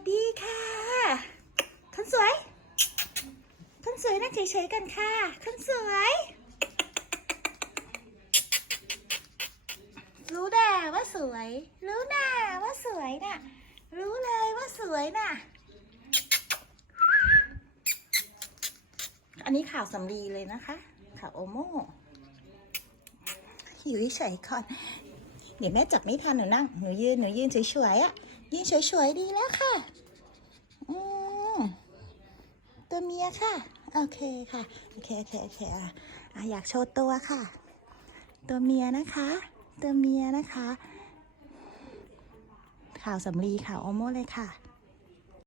สดีค่ะคนสวยคนสวยนั่งเฉยๆกันค่ะคนสวยรู้แน่ว่าสวยรู้แน่ว่าสวยน่ะรู้เลยว่าสวยน่ะอันนี้ข่าวสำลีเลยนะคะข่าวโอโม่อยู่เฉยๆก่อนเดี๋ยวแม่จับไม่ทันหนูนั่งหนูยืนเฉยๆอ่ะยืนเฉยๆดีแล้วค่ะตัวเมียค่ะโอเคค่ะโอเคอยากโชว์ตัวค่ะตัวเมียนะคะตัวเมียนะคะข่าวสำลีข่าวโอโม่เลยค่ะ